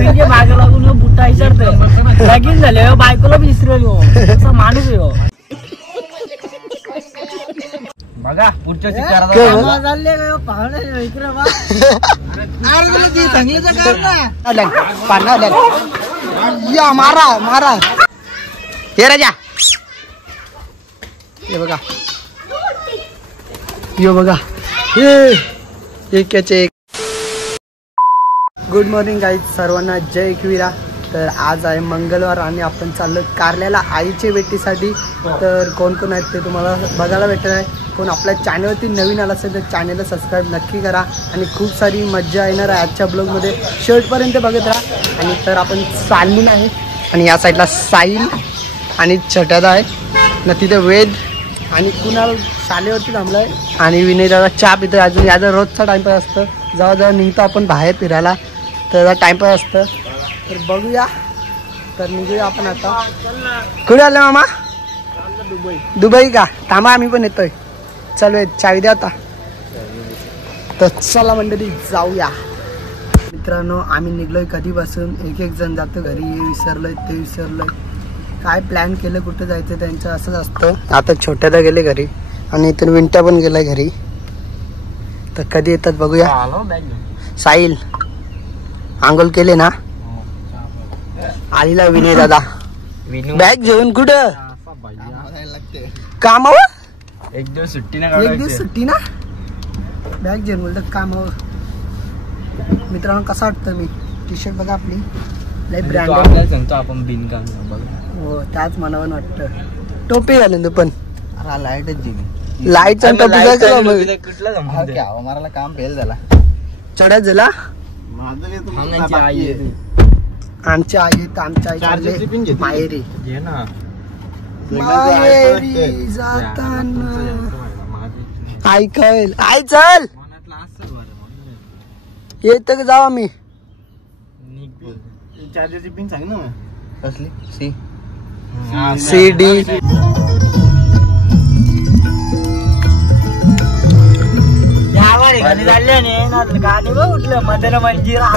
पोरींचे मागे लागून बुटा विचारतोय लगीन झाले बायकोला बी विसरेल असा माणूस आहे हो. बघा पुढच्या मारा मारा हे राजा हे बघा यो बघा एक गुड मॉर्निंग गाईज सर्वांना जय एकविरा. तर आज आहे मंगळवार आणि आपण चाललो कारल्याला आईच्या भेटीसाठी. तर कोण कोण आहेत ते तुम्हाला बघायला भेटणार आहे. कोण आपल्या चॅनलवरती नवीन आला असेल तर चॅनलला सबस्क्राईब नक्की करा आणि खूप सारी मज्जा येणार आहे आजच्या ब्लॉगमध्ये. शेवटपर्यंत बघत राहा. आणि तर आपण चालून आहे आणि या साईडला साहिल आणि छोट्यादा आहे ना तिथे वेद आणि कुणाल शाळेवरती थांबला आहे आणि विनय दादा चहा पितो. अजून याचा रोजचा टाइमपास असतं. जेव्हा जेव्हा निघतो आपण बाहेर फिरायला तर टाइमपास असतं. तर बघूया तर निघूया आपण आता. कुठे आले मामा? दुबई का? थांबा आम्ही पण येतोय. चालू चावी द्या आता. तर चला मंडळी जाऊया. मित्रांनो आम्ही निघलोय कधीपासून. एक जण जातो घरी. हे विसरलोय ते विसरलोय. काय प्लॅन केलं कुठं जायचं त्यांचं असंच असतं. आता छोट्यादा गेले घरी आणि इथून विंट्या पण गेलाय घरी. तर कधी येतात बघूया. साहिल आंघोळ केले ना? आलीला विनय दादा बॅग घेऊन कुठं कामावर? एक दिवस सुट्टी ना बॅग घेऊन बोलत कामावर. मित्रांनो कसा वाटतं मी टी शर्ट बघा आपली लय ब्रँडेड सांगतो आपण बिनकाम. हो त्याच मनावर वाटतं. टोपी घालून तू पण लाईटच दिली. लाईट कुठला मला काम फेल झाला. चढ्यात झाला. आमच्या आई आमच्या आई माहेरी जाताना ऐकल आई चल येत का जाऊ आम्ही. चार्जरची पिन सांग ना कसली सी डी. गाणी बघ उठलं मदन मंजिरा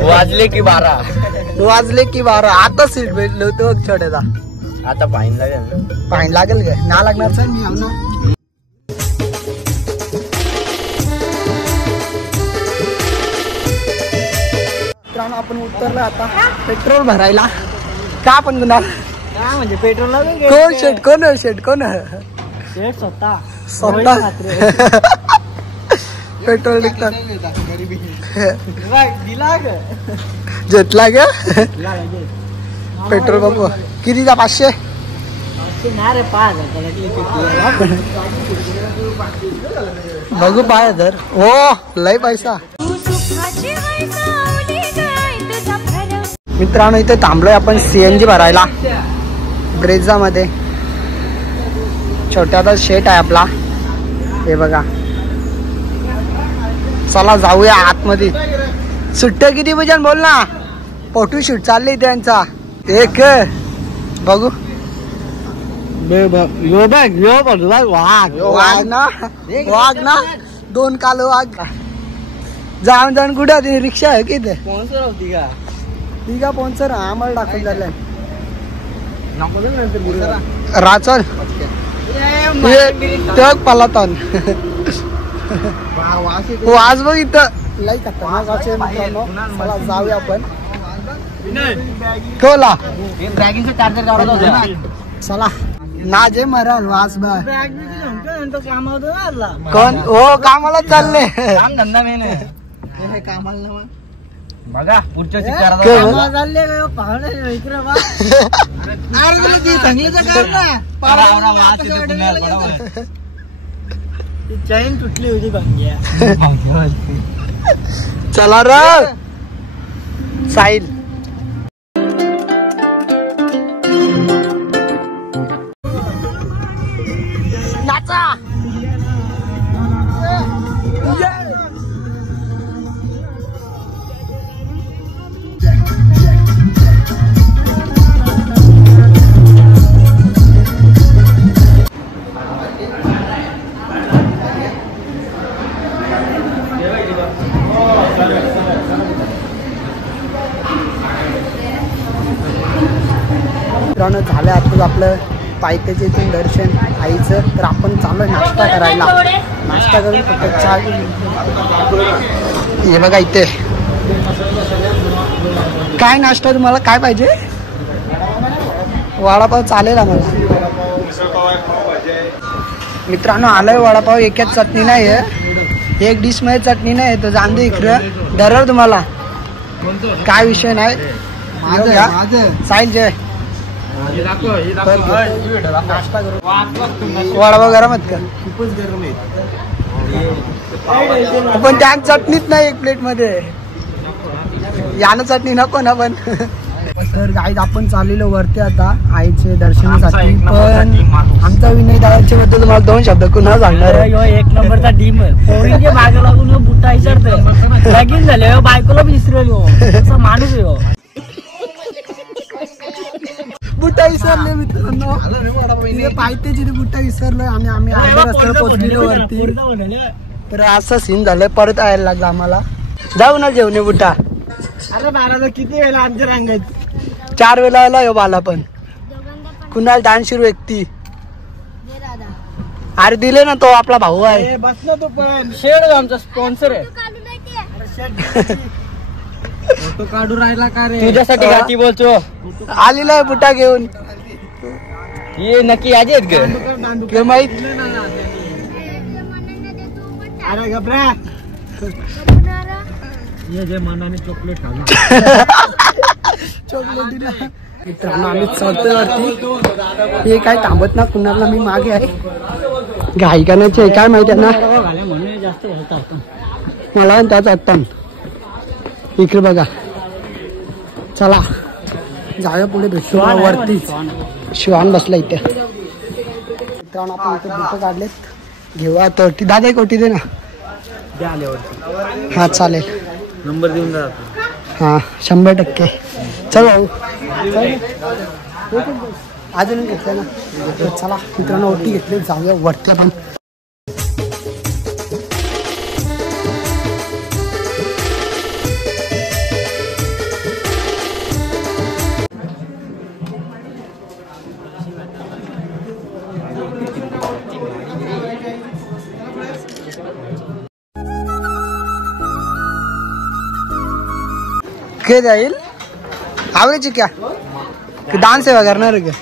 वाजले की 12 आता सीट भेटलो होतो छोट्याचा. आता फाईन लागेल. फाईन लागेल का? ना लागणार सर मी आव ना. मित्रांनो आपण उतरलो आता पेट्रोल भरायला. का पण गुन्हा म्हणजे पेट्रोल कोण शेट स्वतः पेट्रोल निघतात. घेतला ग पेट्रोल पंप कितीचा? 500. बघू 5000. हो लय पैसा. मित्रांनो इथे थांबलोय आपण CNG भरायला ब्रेझा मध्ये. छोट्याचा शेट आहे आपला हे बघा. चला जाऊया आतमध्ये. सुट्ट्या किती बजान बोल ना. फोटो शूट चालले त्यांचा. एक बघू वाघ ना 2 काल वाघ. जाऊन कुठं रिक्षा आहे की ते ती का स्पॉन्सर आम्हाला टाकून झालंय. राचल पालातान वाज बघ इथं लई खतरनाक. मला जाऊया आपण. कोला चला ना जे मरल वास बघ कोण हो कामाला चालले. काम धंदा मेन आहे कामाला बघा पुढच्या चैन तुटली होती भांग्या. चला र साहिल. नाचा मित्रांनो झालं आताच आपलं पायथ्याचे इथून दर्शन आईचं. तर आपण चालू नाश्ता करायला. नाश्ता करून फक्त चहा. हे बघा इथे काय नाश्ता तुम्हाला काय पाहिजे. वडापाव चालेल आम्हाला. मित्रांनो आलोय वडापाव. एकाच चटणी नाही आहे, एक डिश मध्ये चटणी नाही तर जाण दे इकडं दरर तुम्हाला काय विषय नाही. साहिल जय वडापाव गरम आहेत का. खूपच गरम आहे. पण त्या चटणीच नाही एक प्लेट मध्ये. यानं चटणी नको ना पण. तर गाईज आपण चाललेलो वरती आता आईचे दर्शनासाठी. पण आमचा विनय दादाच्या बद्दल तुम्हाला 2 शब्द पुन्हा सांगणार आहे. एक नंबरचा टीम पोरींचे मागे लागून बुट्टा विसरतोय. लगीन झाले बायकोला बी विसरलो. असा माणूस आहे. बुट्टा विसरले मित्रांनो. पायथ्याची बुट्टा विसरलोय आणि आम्ही अर्ध्या रस्त्याला पोहोचलेलो वरती. तर असं सीन झालं. परत यायला लागलं आम्हाला. जाऊ ना जेवणे बुट्टा. अरे बाळा किती वेळा आमच्या रांगायत 4 वेळा आला हो बाला. पण कुणाल दानशूर व्यक्ती. अरे दिले ना तो आपला भाऊ आहे. बस ना तू पण. शेड आमचा स्पॉन्सर आहे. फोटो काढून राहिला का रे. तुझ्यासाठी गाठी बोलतो. आलेला आहे बुटा घेऊन. ये नक्की याचे आहेत ग माहित. अरे घबरा. ये जे मनाने चॉकलेट खाल्लं. चॉकलेट मित्रांनो आम्ही चढतोय वरती. हे काय थांबत ना. कुणाला मी मागे आहे. घाई करण्याची काय माहिती आहे ना. जास्त मला त्याच आत्ता इकडे बघा. चला जाऊया पुढे भेटतो वरती. शिवान बसला इथे. मित्रांनो आपण इथे बुट काढलेत. घेऊ आता वरती. दादा एक ओटी दे ना. हा चालेल. नंबर देऊन जा. हा 100%. चल भाऊ अजून घेतलं ना. चला मित्रांनो ओटी घेतली. जाऊया वरती आपण. के जाईल आवरेज क्या डान्स आहे करणार का.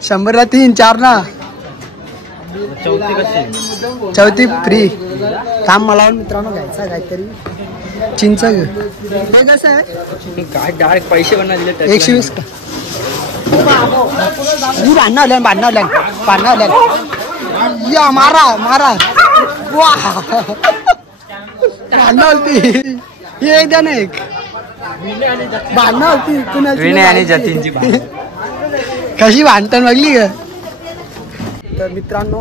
100ला 3 4 ना. चौथी फ्री. काम मला मित्रांनो घ्यायचा काहीतरी. चिंच हे कसं आहे काय डायरेक्ट पैसे बनवा दिले. 120 का. बांधणार या मारा मारा. भांडणं होती. ही एकदा ना एक भांडणं होती कुणाची. कशी भांडण बघली का. तर मित्रांनो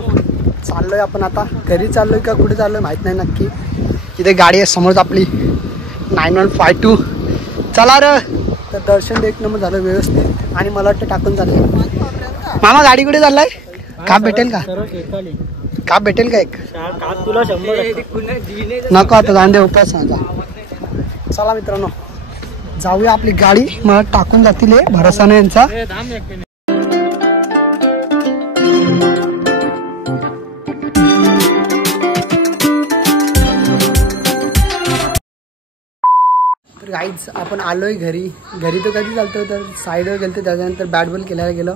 चाललोय आपण आता. घरी चाललोय का कुठे चाललोय माहित नाही नक्की. इथे गाडी आहे समोर आपली 9152. चला र. तर दर्शन 1 नंबर झालं व्यवस्थित. आणि मला वाटतं टाकून चाललंय. मामा गाडी कुठे चाललाय. काप भेटेल का. काप भेटेल का एक. तुला 100 नको आता दांडे उपास सांगा. चला मित्रांनो जाऊया. आपली गाडी मला टाकून जातील. भरोसा नाही यांचा. तर गाईज आपण आलोय घरी. घरी तर कधी चालतो तर साईडवर गेलो. त्याच्यानंतर बॅट बॉल खेळायला गेलो.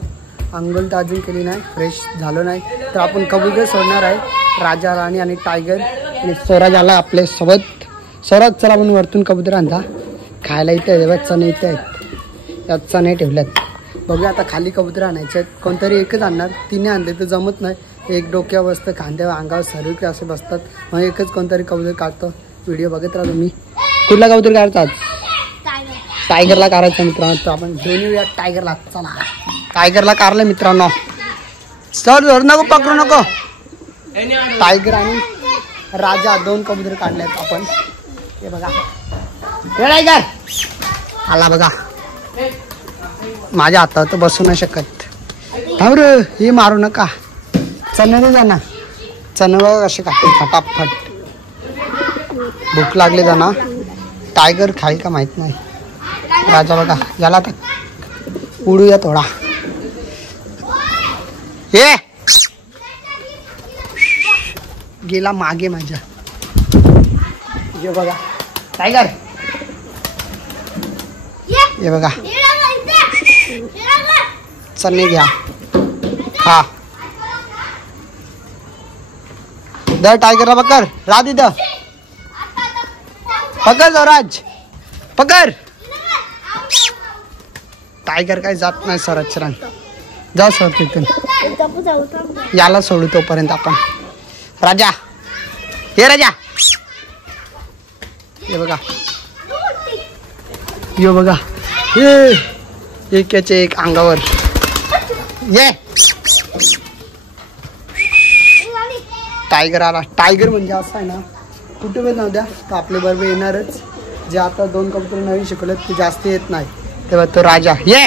अंघोळ तर अजून केली नाही. फ्रेश झालो नाही. तर आपण कबूतर सोडणार आहे. राजा राणी आणि टायगर आणि स्वराज आला आपल्या सोबत. स्वराज चला आपण वरतून कबूतर आणता. खायला इथे चणे इथे आहेत. त्यात चणे ठेवल्यात. बघूया आता खाली कबूतर आणायचे आहेत. कोणतरी एकच आणणार. 3 आणले तर जमत नाही. एक डोक्या बसतं खांद्यावर अंगावर सर्व असे बसतात. मग एकच कोणतरी कबूतर काढतो. व्हिडिओ बघत राहा तुम्ही. कुठला कबूतर काढतात. टायगरला काढायचं मित्रांनो. तर आपण घेऊन येऊया टायगरला. चला टायगरला काढलं मित्रांनो. सर धर नको पकडू नको. टायगर आणि राजा 2 कबूतर काढलेत आपण. हे बघा टायगर आला बघा. माझ्या हातात तर बसू नाही शकत. थांब रे. हे मारू नका. चणे दे जाना. चणे बघा कसे खाते फटाफट. भूक लागली जाना. टायगर खाईल का माहित नाही. राजा बघा याला तर उडूया थोडा. ये गेला मागे माझ्या. हे बघा टायगर, हे बघा चलने घ्या. हा दर टायगरला पकड. राज इथं पकड जाऊ. राज पकड. टायगर काय जात नाही सरचरण. जा सर तिथून. याला सोडू तोपर्यंत आपण. राजा हे राजा, हे बघा यो बघा हे एकाचे एक अंगावर. ये टायगर आला. टायगर म्हणजे असं आहे ना, कुठे पण नव्हत्या तर आपल्या बरोबर येणारच. जे आता 2 कबूतर नवीन शिकवलेत ते जास्त येत नाही, तेव्हा तो राजा. ये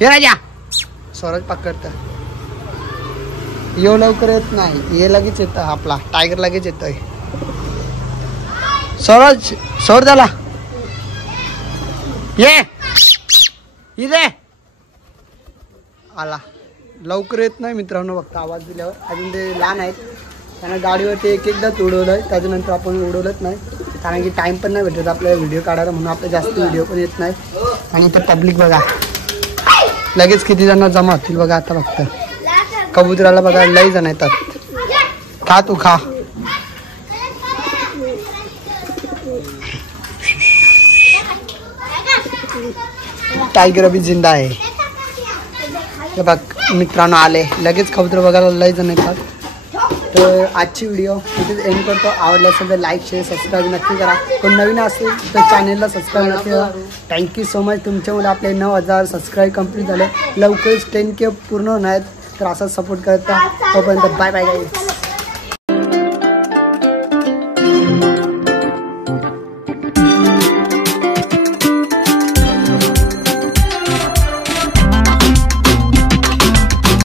राजा. स्वराज पकडतं. यो लवकर येत नाही, हे लगेच येतं. आपला टायगर लगेच येतोय. स्वराज सोड झाला. ये इथे आला. लवकर येत नाही मित्रांनो, फक्त आवाज दिल्यावर. अजून ते लहान आहेत, त्यांना गाडीवरती एकदाच उडवलंय. त्याच्यानंतर आपण उडवलंच नाही, कारण की टाइम पण नाही भेटत आपल्याला व्हिडिओ काढायला, म्हणून आपल्या जास्त व्हिडिओ पण येत नाही. आणि इथे पब्लिक बघा लगेच किती जण जमा होतील बघा. आता फक्त कबुतराला बघा लई जण येतात. खा तू खा. टायगर अभी जिंदा आहे. हे बघ मित्रांनो आले लगेच कबूतर बघायला लई जण येतात. तर आजची व्हिडिओ इथेच एंड करतो. आवडला असेल तर लाईक शेअर सबस्क्राईब नक्की करा. कोण नवीन असेल तर चॅनेलला सबस्क्राईब नक्की करा. Thank you so much. तुमच्यामुळे आपले 9,000 सबस्क्राईब कंप्लीट झाले. लवकरच 10K पूर्ण होणार आहेत, तर असाच सपोर्ट करता. तोपर्यंत बाय बाय गाईज.